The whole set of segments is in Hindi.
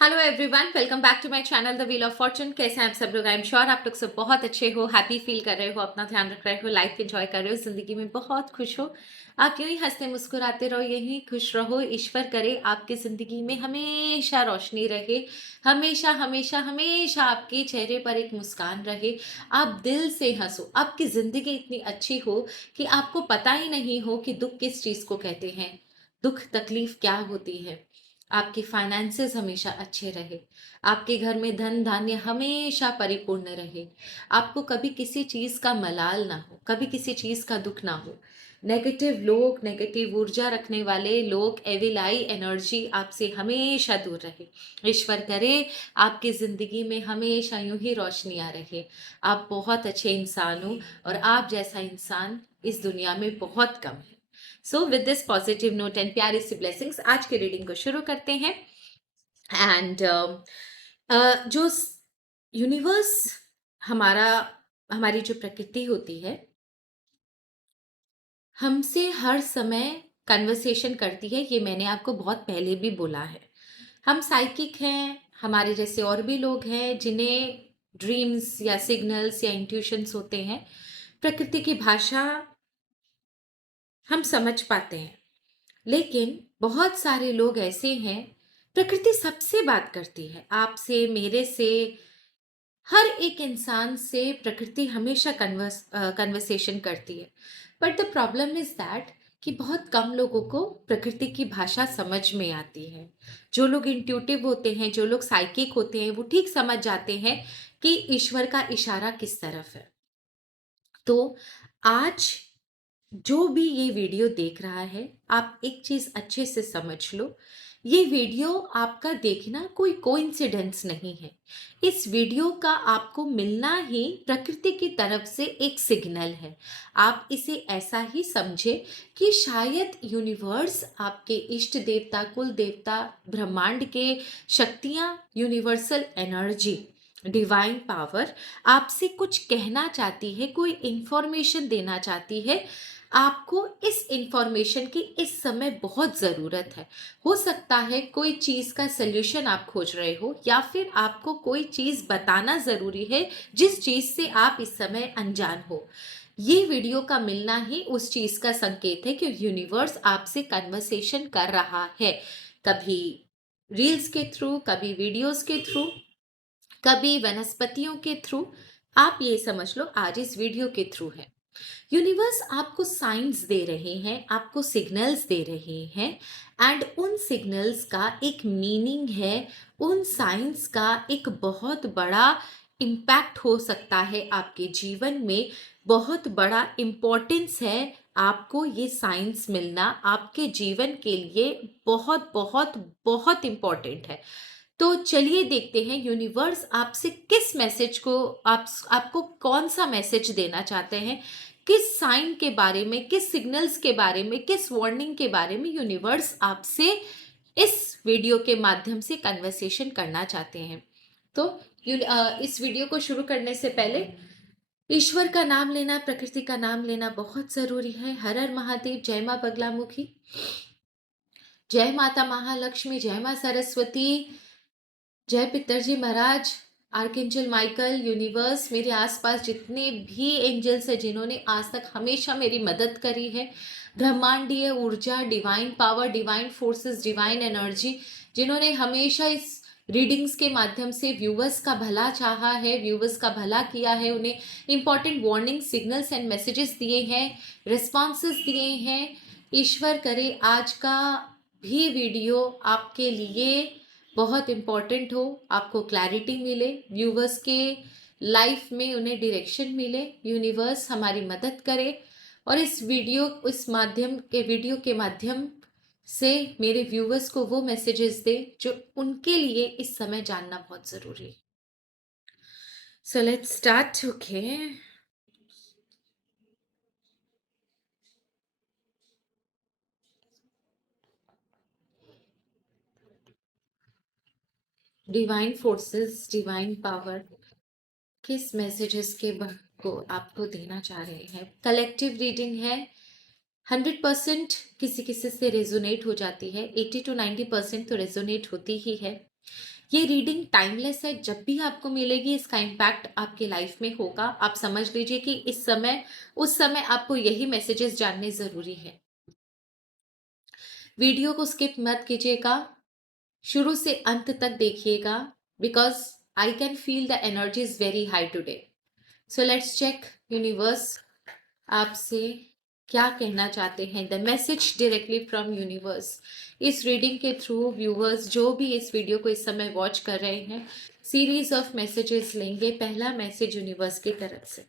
Hello everyone, welcome back to my channel the wheel of fortune. कैसे हैं आप सब लोग? आई एम श्योर आप लोग सब बहुत अच्छे हो, हैप्पी फील कर रहे हो, अपना ध्यान रख रहे हो, लाइफ एंजॉय कर रहे हो, जिंदगी में बहुत खुश हो। आप यूं ही हंसते मुस्कुराते रहो, यही खुश रहो। ईश्वर करे आपकी जिंदगी में हमेशा रोशनी रहे, हमेशा हमेशा हमेशा आपके चेहरे पर एक मुस्कान रहे, आप दिल से हंसो, आपकी जिंदगी इतनी अच्छी हो कि आपको पता ही नहीं हो कि दुख किस चीज को कहते हैं, दुख तकलीफ क्या होती है। आपके फाइनेंसेस हमेशा अच्छे रहे, आपके घर में धन धान्य हमेशा परिपूर्ण रहे, आपको कभी किसी चीज का मलाल ना हो, कभी किसी चीज का दुख ना हो। नेगेटिव लोग, नेगेटिव ऊर्जा रखने वाले लोग, एविलाई एनर्जी आपसे हमेशा दूर रहे। ईश्वर करे आपकी जिंदगी में हमेशा यूं ही रोशनियां रहे। आप बहुत अच्छे इंसान हो और आप जैसा इंसान इस दुनिया में बहुत कम है। So with this positive note and प्यारी सी ब्लेसिंग्स आज की रीडिंग को शुरू करते हैं। एंड जो यूनिवर्स, हमारा हमारी जो प्रकृति होती है, हमसे हर समय कन्वर्सेशन करती है। ये मैंने आपको बहुत पहले भी बोला है। हम साइकिक हैं, हमारे जैसे और भी लोग हैं जिन्हें ड्रीम्स या सिग्नल्स या इंट्यूशंस होते हैं। प्रकृति की भाषा हम समझ पाते हैं, लेकिन बहुत सारे लोग ऐसे हैं, प्रकृति सबसे बात करती है, आपसे, मेरे से, हर एक इंसान से प्रकृति हमेशा कन्वर्सेशन करती है। But the problem is that कि बहुत कम लोगों को प्रकृति की भाषा समझ में आती है। जो लोग इंट्यूटिव होते हैं, जो लोग साइकिक होते हैं, वो ठीक समझ जाते हैं कि ईश्वर का इशारा किस तरफ है। तो आज जो भी ये वीडियो देख रहा है, आप एक चीज अच्छे से समझ लो, ये वीडियो आपका देखना कोई कोइंसिडेंस नहीं है। इस वीडियो का आपको मिलना ही प्रकृति की तरफ से एक सिग्नल है। आप इसे ऐसा ही समझे कि शायद यूनिवर्स, आपके इष्ट देवता, कुल देवता, ब्रह्मांड के शक्तियां, यूनिवर्सल एनर्जी, डिवाइन पावर आपसे कुछ कहना चाहती है, कोई इंफॉर्मेशन देना चाहती है। आपको इस इंफॉर्मेशन की इस समय बहुत ज़रूरत है। हो सकता है कोई चीज़ का सल्यूशन आप खोज रहे हो, या फिर आपको कोई चीज़ बताना ज़रूरी है जिस चीज़ से आप इस समय अनजान हो। ये वीडियो का मिलना ही उस चीज़ का संकेत है कि यूनिवर्स आपसे कन्वर्सेशन कर रहा है। कभी रील्स के थ्रू, कभी वीडियोस के थ्रू, कभी वनस्पतियों के थ्रू। आप ये समझ लो आज इस वीडियो के थ्रू है। यूनिवर्स आपको साइंस दे रहे हैं, आपको सिग्नल्स दे रहे हैं, एंड उन सिग्नल्स का एक मीनिंग है, उन साइंस का एक बहुत बड़ा इम्पैक्ट हो सकता है आपके जीवन में। बहुत बड़ा इम्पोर्टेंस है आपको ये साइंस मिलना, आपके जीवन के लिए बहुत बहुत बहुत इम्पोर्टेंट है। तो चलिए देखते हैं यूनिवर्स आपसे किस मैसेज को, आपको कौन सा मैसेज देना चाहते हैं, किस साइन के बारे में, किस सिग्नल्स के बारे में, किस वार्निंग के बारे में यूनिवर्स आपसे इस वीडियो के माध्यम से कन्वर्सेशन करना चाहते हैं। तो इस वीडियो को शुरू करने से पहले ईश्वर का नाम लेना, प्रकृति का नाम लेना बहुत जरूरी है। हर हर महादेव, जय माँ बगलामुखी, जय माता महालक्ष्मी, जय माँ सरस्वती, जय पितरजी महाराज, आर्कएंजल माइकल, यूनिवर्स, मेरे आसपास जितने भी एंजल्स हैं जिन्होंने आज तक हमेशा मेरी मदद करी है, ब्रह्मांडीय ऊर्जा, divine power, divine forces, divine energy, जिन्होंने हमेशा इस रीडिंग्स के माध्यम से व्यूवर्स का भला चाहा है, व्यूवर्स का भला किया है, उन्हें important warning, signals and messages दिए हैं, रिस्पॉन्सेस दिए हैं। ईश्वर करे आज का भी वीडियो आपके लिए बहुत इम्पॉर्टेंट हो, आपको क्लैरिटी मिले, व्यूवर्स के लाइफ में उन्हें डायरेक्शन मिले, यूनिवर्स हमारी मदद करे, और वीडियो के माध्यम से मेरे व्यूवर्स को वो मैसेजेस दे जो उनके लिए इस समय जानना बहुत ज़रूरी है। So let's start. Okay, divine forces, divine power किस मैसेजेस को आपको देना चाह रहे हैं। कलेक्टिव रीडिंग है, 100% किसी किसी से रेजोनेट हो जाती है, 80 to 90% तो रेजोनेट होती ही है। ये रीडिंग टाइमलेस है, जब भी आपको मिलेगी इसका इम्पैक्ट आपके लाइफ में होगा। आप समझ लीजिए कि इस समय, उस समय आपको यही मैसेजेस जानने ज़रूरी है। वीडियो को स्किप मत कीजिएगा, शुरू से अंत तक देखिएगा, because I can feel the energy is very high today. So let's check universe आपसे क्या कहना चाहते हैं, the message directly from universe. इस रीडिंग के थ्रू व्यूवर्स जो भी इस वीडियो को इस समय वॉच कर रहे हैं, सीरीज ऑफ मैसेजेस लेंगे। पहला मैसेज यूनिवर्स की तरफ से।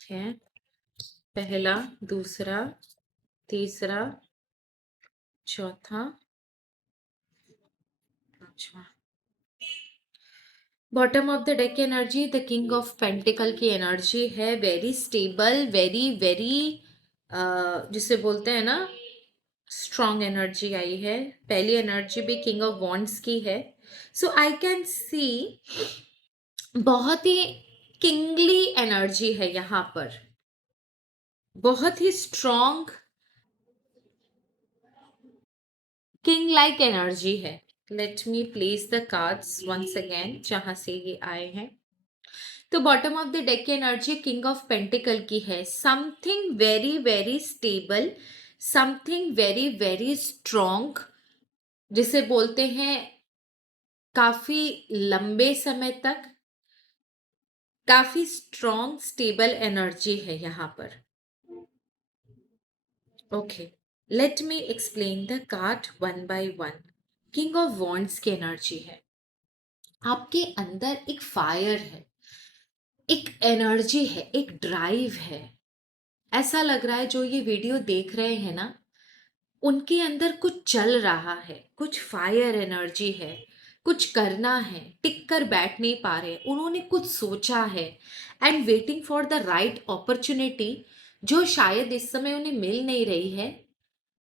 है पहला, दूसरा, तीसरा, चौथा, पांचवा। बॉटम ऑफ द डेक की energy the king of pentacle की एनर्जी है। वेरी स्टेबल, वेरी वेरी जिसे बोलते हैं ना, स्ट्रॉन्ग एनर्जी आई है। पहली एनर्जी भी किंग ऑफ वॉन्ड्स की है। सो आई कैन सी बहुत ही किंगली एनर्जी है यहाँ पर, बहुत ही स्ट्रॉन्ग किंग लाइक एनर्जी है। Let me place the cards once again जहां से ये आए हैं। तो बॉटम ऑफ द डेक की एनर्जी किंग ऑफ पेंटिकल की है। Something very very stable, something very very strong, जिसे बोलते हैं काफी लंबे समय तक काफी स्ट्रॉन्ग स्टेबल एनर्जी है यहाँ पर। Okay, let me explain the card one by one. King of wands की एनर्जी है, आपके अंदर एक फायर है, एक एनर्जी है, एक ड्राइव है। ऐसा लग रहा है जो ये वीडियो देख रहे हैं ना, उनके अंदर कुछ चल रहा है, कुछ फायर एनर्जी है, कुछ करना है, टिक कर बैठ नहीं पा रहे, उन्होंने कुछ सोचा है and waiting for the right opportunity, जो शायद इस समय उन्हें मिल नहीं रही है।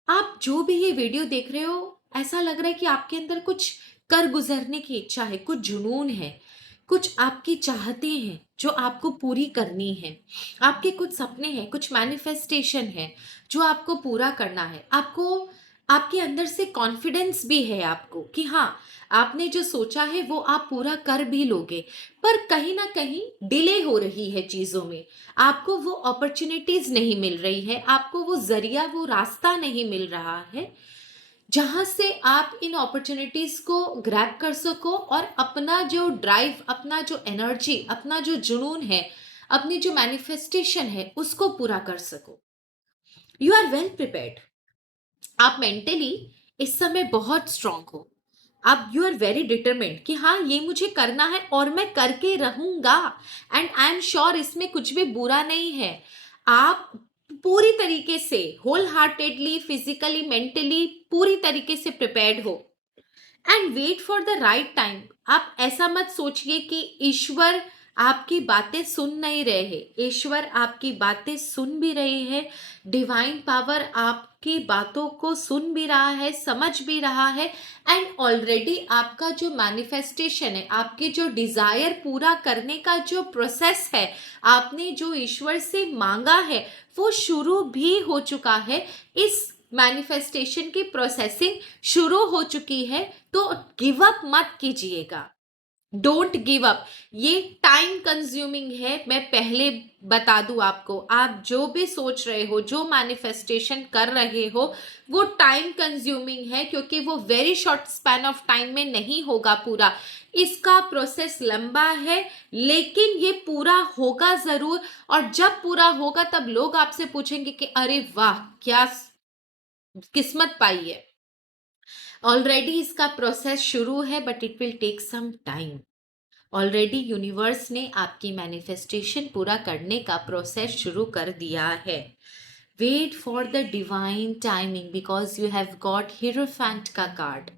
आप जो भी ये वीडियो देख रहे हो, ऐसा लग रहा है कि आपके अंदर कुछ कर गुजरने की इच्छा है, कुछ जुनून है, कुछ आपकी चाहते हैं जो आपको पूरी करनी है। आपके कुछ सपने हैं, कुछ मैनिफेस्टेशन है जो आपको पूरा करना है। आपको, आपके अंदर से कॉन्फिडेंस भी है आपको कि हाँ, आपने जो सोचा है वो आप पूरा कर भी लोगे, पर कहीं ना कहीं डिले हो रही है चीज़ों में। आपको वो अपॉर्चुनिटीज नहीं मिल रही है, आपको वो जरिया, वो रास्ता नहीं मिल रहा है जहां से आप इन अपॉर्चुनिटीज को ग्रैब कर सको और अपना जो ड्राइव, अपना जो एनर्जी, अपना जो जुनून है, अपनी जो मैनिफेस्टेशन है उसको पूरा कर सको। You are well prepared. आप मेंटली इस समय बहुत स्ट्रांग हो। आप, यू आर वेरी डिटरमिन्ड कि हाँ, ये मुझे करना है और मैं करके रहूंगा, एंड आई एम श्योर इसमें कुछ भी बुरा नहीं है। आप पूरी तरीके से होल हार्टेडली, फिजिकली, मेंटली पूरी तरीके से प्रिपेयर्ड हो and wait for the right time. आप ऐसा मत सोचिए कि ईश्वर आपकी बातें सुन नहीं रहे हैं, ईश्वर आपकी बातें सुन भी रहे हैं। डिवाइन पावर आपकी बातों को सुन भी रहा है, समझ भी रहा है, एंड ऑलरेडी आपका जो मैनिफेस्टेशन है, आपके जो डिजायर पूरा करने का जो प्रोसेस है, आपने जो ईश्वर से मांगा है वो शुरू भी हो चुका है। इस मैनिफेस्टेशन की प्रोसेसिंग शुरू हो चुकी है, तो गिव अप मत कीजिएगा। Don't give up. ये टाइम कंज्यूमिंग है, मैं पहले बता दूं आपको। आप जो भी सोच रहे हो, जो मैनिफेस्टेशन कर रहे हो, वो टाइम कंज्यूमिंग है, क्योंकि वो very short span of time में नहीं होगा पूरा। इसका प्रोसेस लंबा है, लेकिन ये पूरा होगा जरूर। और जब पूरा होगा तब लोग आपसे पूछेंगे कि अरे वाह, क्या किस्मत पाई है। ऑलरेडी इसका प्रोसेस शुरू है, but it will take some time. Already universe ने आपकी मैनिफेस्टेशन पूरा करने का प्रोसेस शुरू कर दिया है। Wait for the divine timing, because you have got hierophant का कार्ड।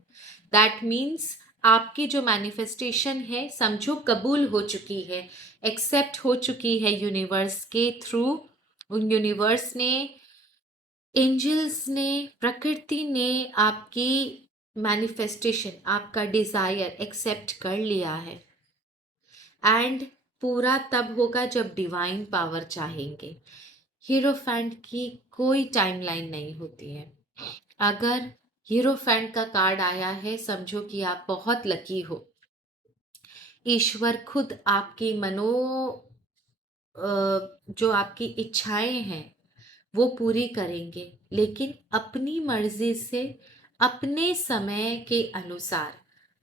दैट मीन्स आपकी जो मैनिफेस्टेशन है, समझो कबूल हो चुकी है, एक्सेप्ट हो चुकी है यूनिवर्स के थ्रू। यूनिवर्स ने एंजल्स ने, प्रकृति ने आपकी मैनिफेस्टेशन, आपका डिजायर एक्सेप्ट कर लिया है। एंड पूरा तब होगा जब डिवाइन पावर चाहेंगे। हीरोफेंट की कोई टाइमलाइन नहीं होती है। अगर हीरोफेंट का कार्ड आया है, समझो कि आप बहुत लकी हो। ईश्वर खुद आपकी जो आपकी इच्छाएं हैं वो पूरी करेंगे, लेकिन अपनी मर्जी से, अपने समय के अनुसार,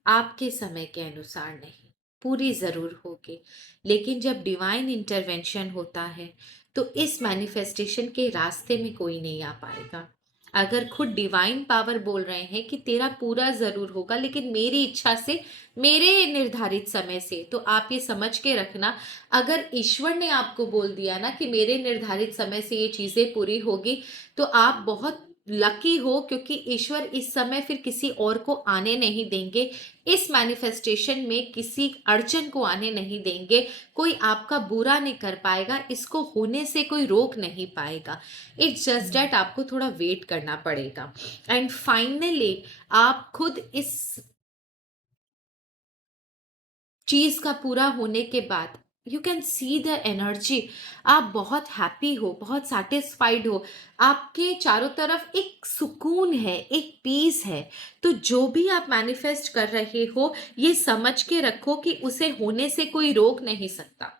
आपके समय के अनुसार नहीं। पूरी जरूर होगी, लेकिन जब डिवाइन इंटरवेंशन होता है तो इस मैनिफेस्टेशन के रास्ते में कोई नहीं आ पाएगा। अगर खुद डिवाइन पावर बोल रहे हैं कि तेरा पूरा जरूर होगा, लेकिन मेरी इच्छा से, मेरे निर्धारित समय से, तो आप ये समझ के रखना, अगर ईश्वर ने आपको बोल दिया ना कि मेरे निर्धारित समय से ये चीजें पूरी होगी, तो आप बहुत लकी हो, क्योंकि ईश्वर इस समय फिर किसी और को आने नहीं देंगे। इस मैनिफेस्टेशन में किसी अड़चन को आने नहीं देंगे। कोई आपका बुरा नहीं कर पाएगा, इसको होने से कोई रोक नहीं पाएगा। इट्स जस्ट डैट आपको थोड़ा वेट करना पड़ेगा। एंड फाइनली आप खुद इस चीज का पूरा होने के बाद you can see the energy. आप बहुत हैप्पी हो, बहुत सेटिस्फाइड हो, आपके चारों तरफ एक सुकून है, एक पीस है। तो जो भी आप मैनिफेस्ट कर रहे हो, ये समझ के रखो कि उसे होने से कोई रोक नहीं सकता,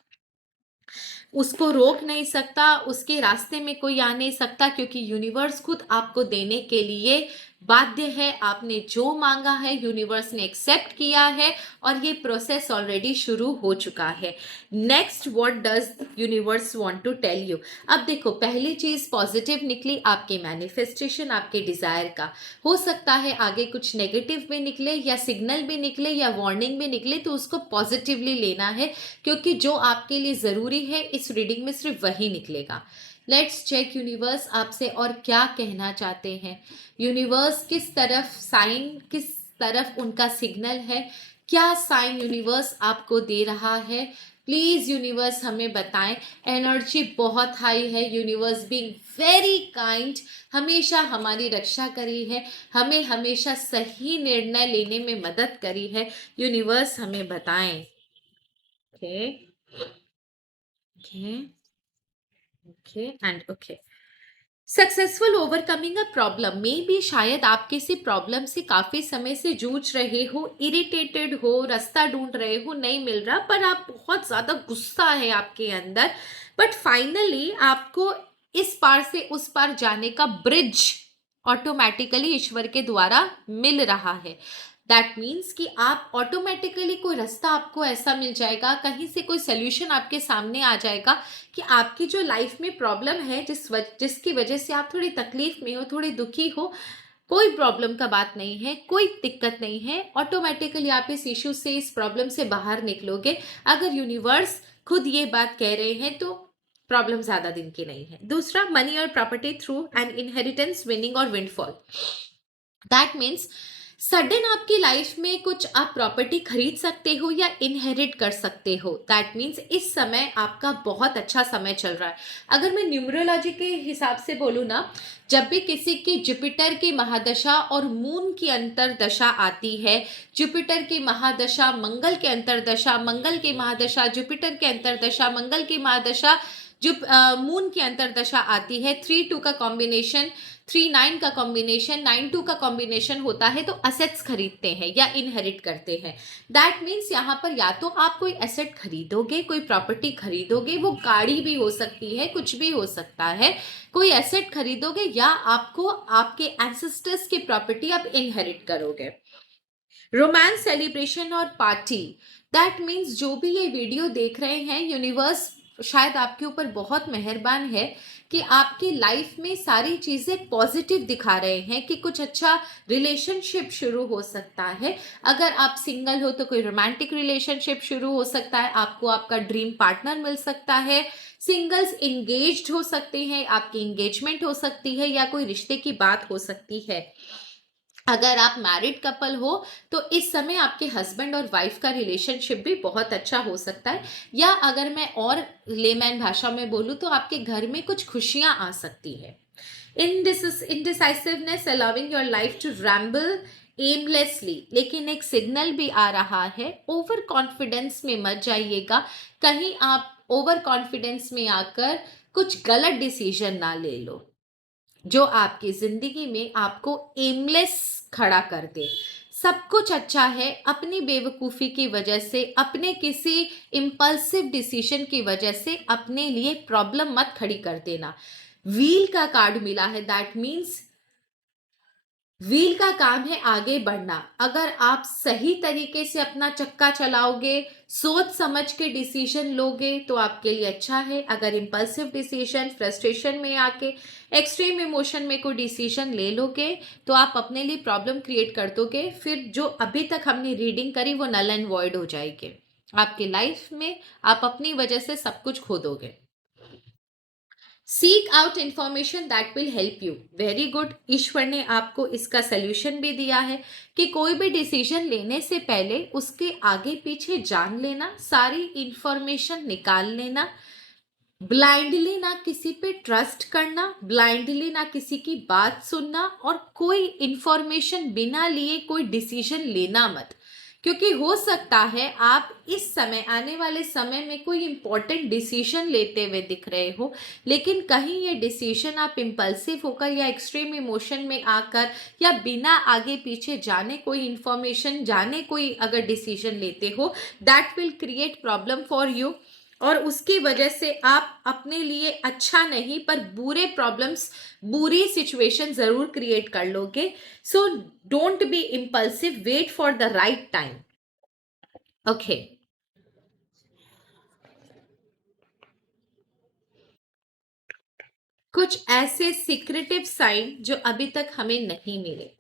उसको रोक नहीं सकता, उसके रास्ते में कोई आ नहीं सकता, क्योंकि यूनिवर्स खुद आपको देने के लिए बाध्य है। आपने जो मांगा है यूनिवर्स ने एक्सेप्ट किया है, और ये प्रोसेस ऑलरेडी शुरू हो चुका है। Next what does universe want to tell you. अब देखो, पहली चीज पॉजिटिव निकली आपके मैनिफेस्टेशन, आपके डिजायर का। हो सकता है आगे कुछ नेगेटिव भी निकले, या सिग्नल भी निकले, या वार्निंग भी निकले, तो उसको पॉजिटिवली लेना है, क्योंकि जो आपके लिए जरूरी है इस रीडिंग में सिर्फ वही निकलेगा। लेट्स चेक यूनिवर्स आपसे और क्या कहना चाहते हैं। यूनिवर्स किस तरफ साइन, किस तरफ उनका सिग्नल है, क्या साइन यूनिवर्स आपको दे रहा है। प्लीज यूनिवर्स हमें बताएं। एनर्जी बहुत हाई है, यूनिवर्स बीइंग वेरी काइंड, हमेशा हमारी रक्षा करी है, हमें हमेशा सही निर्णय लेने में मदद करी है। यूनिवर्स हमें बताएं। Okay, okay, okay and okay. Successful overcoming a problem, may be शायद आप किसी प्रॉब्लम से काफी समय से जूझ रहे हो, इरिटेटेड हो, रास्ता ढूंढ रहे हो, नहीं मिल रहा, पर आप बहुत ज्यादा गुस्सा है आपके अंदर, बट फाइनली आपको इस पार से उस पार जाने का ब्रिज ऑटोमेटिकली ईश्वर के द्वारा मिल रहा है। दैट मीन्स कि आप ऑटोमेटिकली कोई रास्ता आपको ऐसा मिल जाएगा, कहीं से कोई सोल्यूशन आपके सामने आ जाएगा कि आपकी जो लाइफ में प्रॉब्लम है, जिसकी वजह से आप थोड़ी तकलीफ में हो, थोड़ी दुखी हो, कोई प्रॉब्लम का बात नहीं है, कोई दिक्कत नहीं है। ऑटोमेटिकली आप इस इश्यू से, इस प्रॉब्लम से बाहर निकलोगे। अगर यूनिवर्स खुद ये बात कह रहे हैं तो प्रॉब्लम ज्यादा दिन की नहीं है। दूसरा, मनी और property through an inheritance, winning और विंडफॉल। दैट मीन्स सडन आपकी लाइफ में कुछ आप प्रॉपर्टी खरीद सकते हो या इनहेरिट कर सकते हो। दैट मीन्स इस समय आपका बहुत अच्छा समय चल रहा है। अगर मैं न्यूमरोलॉजी के हिसाब से बोलूँ ना, जब भी किसी की जुपिटर की महादशा और मून की अंतरदशा आती है, जुपिटर की महादशा, मंगल के अंतरदशा, मंगल की महादशा, जुपिटर के अंतरदशा, मंगल की महादशा, जो मून की अंतरदशा आती है, 3-2 का कॉम्बिनेशन, 3-9 का कॉम्बिनेशन, 9-2 का कॉम्बिनेशन होता है, तो असेट्स खरीदते हैं या इनहेरिट करते हैं। दैट मीन्स यहाँ पर या तो आप कोई एसेट खरीदोगे, कोई प्रॉपर्टी खरीदोगे, वो गाड़ी भी हो सकती है, कुछ भी हो सकता है, कोई एसेट खरीदोगे, या आपको आपके एंसेस्टर्स की प्रॉपर्टी आप इनहेरिट करोगे। रोमांस, सेलिब्रेशन और पार्टी। दैट मीन्स जो भी ये वीडियो देख रहे हैं, यूनिवर्स शायद आपके ऊपर बहुत मेहरबान है कि आपकी लाइफ में सारी चीजें पॉजिटिव दिखा रहे हैं, कि कुछ अच्छा रिलेशनशिप शुरू हो सकता है। अगर आप सिंगल हो तो कोई रोमांटिक रिलेशनशिप शुरू हो सकता है, आपको आपका ड्रीम पार्टनर मिल सकता है। सिंगल्स इंगेज्ड हो सकते हैं, आपकी इंगेजमेंट हो सकती है, या कोई रिश्ते की बात हो सकती है। अगर आप मैरिड कपल हो तो इस समय आपके हस्बैंड और वाइफ का रिलेशनशिप भी बहुत अच्छा हो सकता है। या अगर मैं और लेमैन भाषा में बोलूँ तो आपके घर में कुछ खुशियां आ सकती है। Indecisiveness, allowing your life to ramble aimlessly. लेकिन एक सिग्नल भी आ रहा है, ओवर कॉन्फिडेंस में मत जाइएगा, कहीं आप ओवर कॉन्फिडेंस में आकर कुछ गलत डिसीजन ना ले लो जो आपकी जिंदगी में आपको एमलेस खड़ा कर दे। सब कुछ अच्छा है, अपनी बेवकूफ़ी की वजह से, अपने किसी इम्पल्सिव डिसीजन की वजह से अपने लिए प्रॉब्लम मत खड़ी कर देना। व्हील का कार्ड मिला है, दैट मीन्स व्हील का काम है आगे बढ़ना। अगर आप सही तरीके से अपना चक्का चलाओगे, सोच समझ के डिसीजन लोगे तो आपके लिए अच्छा है। अगर इम्पल्सिव डिसीजन, फ्रस्ट्रेशन में आके एक्सट्रीम इमोशन में कोई डिसीजन ले लोगे तो आप अपने लिए प्रॉब्लम क्रिएट कर दोगे। फिर जो अभी तक हमने रीडिंग करी वो नल एंड वॉइड हो जाएगी आपकी लाइफ में, आप अपनी वजह से सब कुछ खो दोगे। Seek out information that will help you, very good. ईश्वर ने आपको इसका सोल्यूशन भी दिया है कि कोई भी डिसीजन लेने से पहले उसके आगे पीछे जान लेना, सारी इंफॉर्मेशन निकाल लेना, ब्लाइंडली ना किसी पे ट्रस्ट करना, ब्लाइंडली ना किसी की बात सुनना, और कोई इंफॉर्मेशन बिना लिए कोई डिसीजन लेना मत। क्योंकि हो सकता है आप इस समय, आने वाले समय में कोई इंपॉर्टेंट डिसीजन लेते हुए दिख रहे हो, लेकिन कहीं ये डिसीजन आप इम्पल्सिव होकर या एक्सट्रीम इमोशन में आकर या बिना आगे पीछे जाने कोई इंफॉर्मेशन जाने कोई अगर डिसीजन लेते हो, that will create problem for you. और उसकी वजह से आप अपने लिए अच्छा नहीं पर बुरे प्रॉब्लम्स, बुरी सिचुएशन जरूर क्रिएट कर लोगे। So don't be impulsive, wait for the right time. Okay, कुछ ऐसे सीक्रेटिव साइन जो अभी तक हमें नहीं मिले,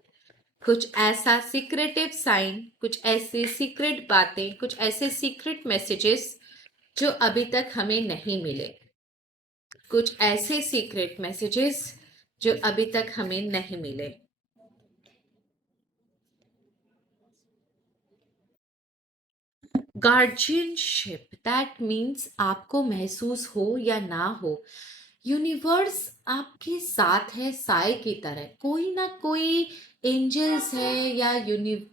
कुछ ऐसा सीक्रेटिव साइन, कुछ ऐसी सीक्रेट बातें, कुछ ऐसे सीक्रेट मैसेजेस जो अभी तक हमें नहीं मिले, कुछ ऐसे सीक्रेट मैसेजेस जो अभी तक हमें नहीं मिले। गार्जियनशिप, दैट मीन्स आपको महसूस हो या ना हो, यूनिवर्स आपके साथ है साय की तरह। कोई ना कोई एंजल्स है या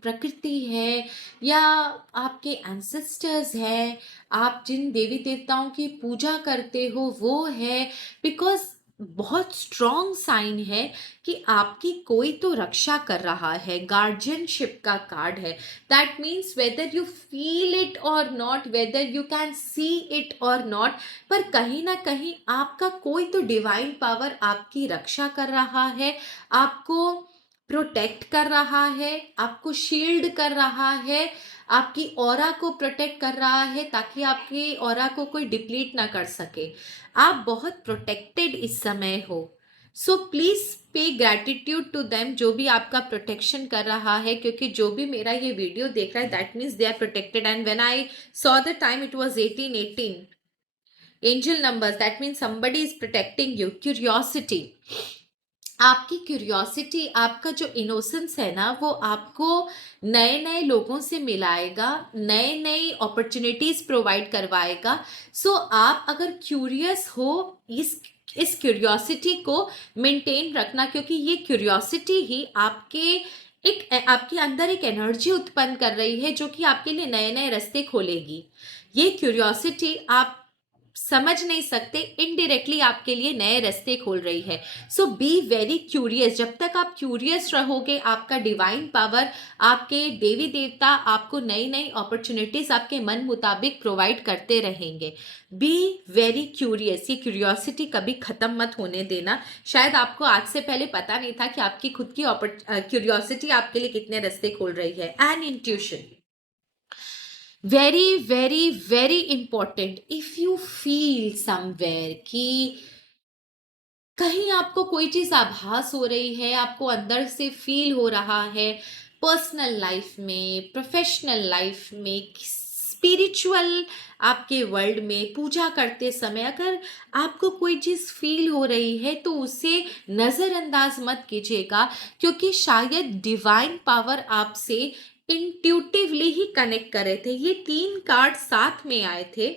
प्रकृति है या आपके एंसेस्टर्स हैं, आप जिन देवी देवताओं की पूजा करते हो वो है, बिकॉज बहुत स्ट्रॉन्ग साइन है कि आपकी कोई तो रक्षा कर रहा है। गार्जियनशिप का कार्ड है, that means whether you feel it or not, whether you can see it or not, पर कहीं ना कहीं आपका कोई तो डिवाइन पावर आपकी रक्षा कर रहा है, आपको प्रोटेक्ट कर रहा है, आपको शील्ड कर रहा है, आपकी ऑरा को प्रोटेक्ट कर रहा है ताकि आपकी ऑरा को कोई डिप्लीट ना कर सके। आप बहुत प्रोटेक्टेड इस समय हो। So please pay gratitude to them जो भी आपका प्रोटेक्शन कर रहा है, क्योंकि जो भी मेरा ये वीडियो देख रहा है that means they are protected. And when I saw the time it was 1818 angel numbers, that means somebody is protecting you. Curiosity, आपकी क्यूरियोसिटी, आपका जो इनोसेंस है ना, वो आपको नए नए लोगों से मिलाएगा, नए नई अपॉर्चुनिटीज प्रोवाइड करवाएगा। सो आप अगर क्यूरियस हो, इस क्यूरियोसिटी को मेंटेन रखना, क्योंकि ये क्यूरियोसिटी ही आपके अंदर एक एनर्जी उत्पन्न कर रही है जो कि आपके लिए नए नए रास्ते खोलेगी। ये क्यूरियोसिटी आप समझ नहीं सकते, इनडायरेक्टली आपके लिए नए रास्ते खोल रही है। सो बी वेरी क्यूरियस। जब तक आप क्यूरियस रहोगे, आपका डिवाइन पावर, आपके देवी देवता आपको नई नई अपॉर्चुनिटीज आपके मन मुताबिक प्रोवाइड करते रहेंगे। बी वेरी क्यूरियस, ये क्यूरियोसिटी कभी खत्म मत होने देना। शायद आपको आज से पहले पता नहीं था कि आपकी खुद की क्यूरियोसिटी आपके लिए कितने रास्ते खोल रही है। And intuition, very very very important. If you feel somewhere कि कहीं आपको कोई चीज आभास हो रही है, आपको अंदर से फील हो रहा है, पर्सनल लाइफ में, प्रोफेशनल लाइफ में, स्पिरिचुअल आपके वर्ल्ड में पूजा करते समय अगर आपको कोई चीज फील हो रही है तो उसे नजरअंदाज मत कीजिएगा, क्योंकि शायद डिवाइन पावर आपसे इंट्यूटिवली ही कनेक्ट कर रहे थे। ये 3 कार्ड साथ में आए थे,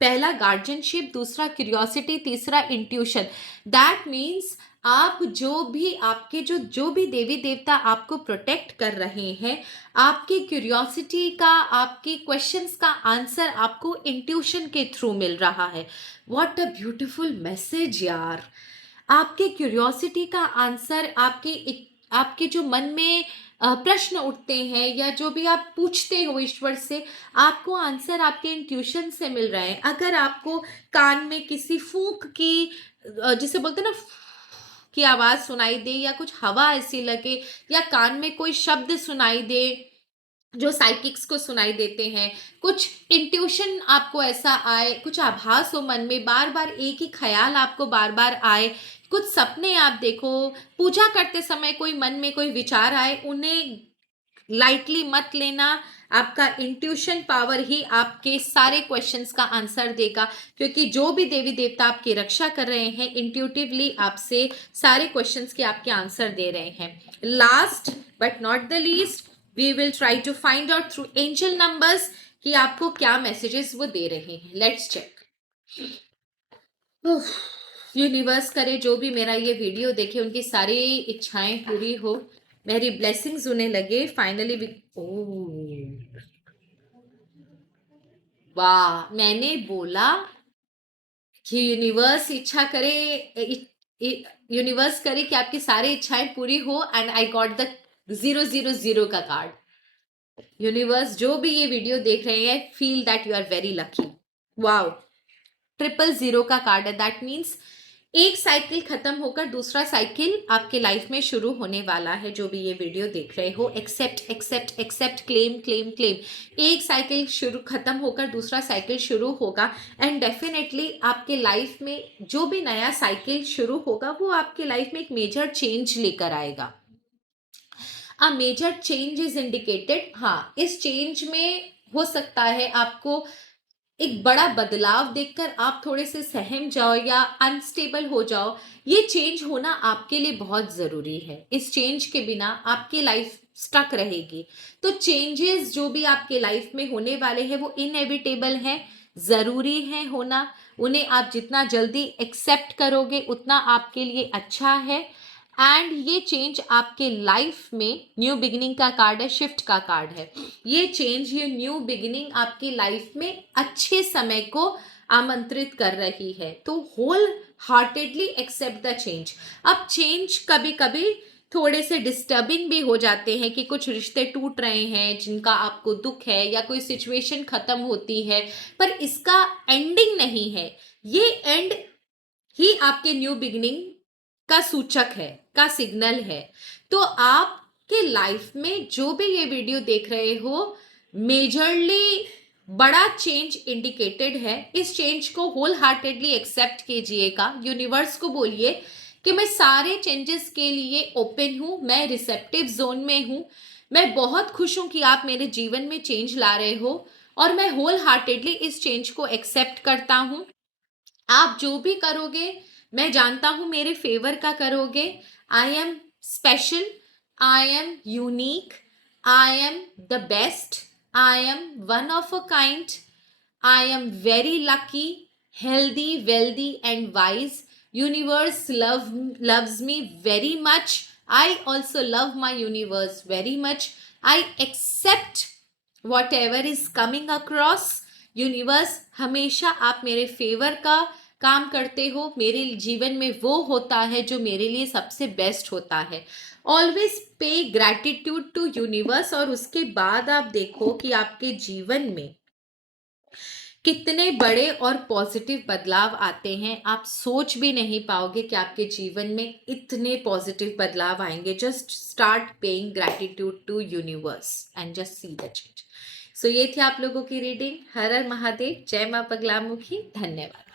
पहला गार्जियनशिप, दूसरा क्यूरियोसिटी, तीसरा इंट्यूशन। दैट मीन्स आप जो भी देवी देवता आपको प्रोटेक्ट कर रहे हैं, आपकी क्यूरियोसिटी का, आपके क्वेश्चंस का आंसर आपको इंट्यूशन के थ्रू मिल रहा है। व्हाट अ ब्यूटीफुल मैसेज यार। आपके क्यूरियोसिटी का आंसर, आपके जो मन में प्रश्न उठते हैं या जो भी आप पूछते हो ईश्वर से, आपको आंसर आपके इंट्यूशन से मिल रहा है। अगर आपको कान में किसी फूंक की, जिसे बोलते हैं ना, की आवाज सुनाई दे, या कुछ हवा ऐसी लगे, या कान में कोई शब्द सुनाई दे जो साइकिक्स को सुनाई देते हैं, कुछ इंट्यूशन आपको ऐसा आए, कुछ आभास हो मन में, बार बार एक ही ख्याल आपको बार बार आए, कुछ सपने आप देखो, पूजा करते समय कोई मन में कोई विचार आए, उन्हें लाइटली मत लेना। आपका इंट्यूशन पावर ही आपके सारे क्वेश्चंस का आंसर देगा, क्योंकि जो भी देवी देवता आपकी रक्षा कर रहे हैं, इंट्यूटिवली आपसे सारे क्वेश्चंस के आपके आंसर दे रहे हैं। Last but not the least, we will try to find out through angel numbers कि आपको क्या मैसेजेस वो दे रहे हैं। Let's check. यूनिवर्स करे जो भी मेरा ये वीडियो देखे उनकी सारी इच्छाएं पूरी हो, मेरी ब्लेसिंग्स उन्हें लगे फाइनली भी। वाह, मैंने बोला कि यूनिवर्स करे कि आपकी सारी इच्छाएं पूरी हो, एंड आई गॉट द 000 का कार्ड। यूनिवर्स जो भी ये वीडियो देख रहे हैं, feel that you are very lucky. Wow, 000 का कार्ड है। दैट मीन्स एक साइकिल खत्म होकर दूसरा साइकिल आपके लाइफ में शुरू होने वाला है। जो भी ये वीडियो देख रहे हो, accept accept accept, claim claim claim. एक साइकिल शुरू खत्म होकर दूसरा साइकिल शुरू होगा, एंड डेफिनेटली आपके लाइफ में जो भी नया साइकिल शुरू होगा वो आपके लाइफ में एक मेजर चेंज लेकर आएगा। A major change is indicated. हाँ, इस चेंज में हो सकता है आपको एक बड़ा बदलाव देखकर आप थोड़े से सहम जाओ या अनस्टेबल हो जाओ। ये चेंज होना आपके लिए बहुत ज़रूरी है। इस चेंज के बिना आपकी लाइफ स्टक रहेगी। तो चेंजेस जो भी आपके लाइफ में होने वाले हैं वो इनएविटेबल हैं, ज़रूरी है होना। उन्हें आप जितना जल्दी एक्सेप्ट करोगे उतना आपके लिए अच्छा है। एंड ये चेंज आपके लाइफ में न्यू बिगिनिंग का कार्ड है, शिफ्ट का कार्ड है। ये चेंज, ये न्यू बिगिनिंग आपकी लाइफ में अच्छे समय को आमंत्रित कर रही है। तो wholeheartedly accept the change. अब चेंज कभी कभी थोड़े से डिस्टर्बिंग भी हो जाते हैं कि कुछ रिश्ते टूट रहे हैं जिनका आपको दुख है, या कोई सिचुएशन खत्म होती है, पर इसका एंडिंग नहीं है। ये एंड ही आपके न्यू बिगिनिंग का सूचक है, का सिग्नल है। तो आपके लाइफ में जो भी ये वीडियो देख रहे हो, मेजरली बड़ा चेंज इंडिकेटेड है। इस चेंज को होल हार्टेडली एक्सेप्ट कीजिएगा। यूनिवर्स को बोलिए कि मैं सारे चेंजेस के लिए ओपन हूं, मैं रिसेप्टिव जोन में हूं, मैं बहुत खुश हूं कि आप मेरे जीवन में चेंज ला रहे हो, और मैं होल हार्टेडली इस चेंज को एक्सेप्ट करता हूं। आप जो भी करोगे मैं जानता हूं मेरे फेवर का करोगे। I am special, I am unique, I am the best, I am one of a kind, I am very lucky, healthy, wealthy and wise. Universe loves me very much. I also love my universe very much. I accept whatever is coming across. Universe, हमेशा आप मेरे फेवर का काम करते हो। मेरे जीवन में वो होता है जो मेरे लिए सबसे बेस्ट होता है। ऑलवेज पे ग्रैटिट्यूड टू यूनिवर्स, और उसके बाद आप देखो कि आपके जीवन में कितने बड़े और पॉजिटिव बदलाव आते हैं। आप सोच भी नहीं पाओगे कि आपके जीवन में इतने पॉजिटिव बदलाव आएंगे। Just start paying gratitude to universe and just see the change. So ये थी आप लोगों की रीडिंग। हर हर महादेव, जय मां पगलामुखी, धन्यवाद।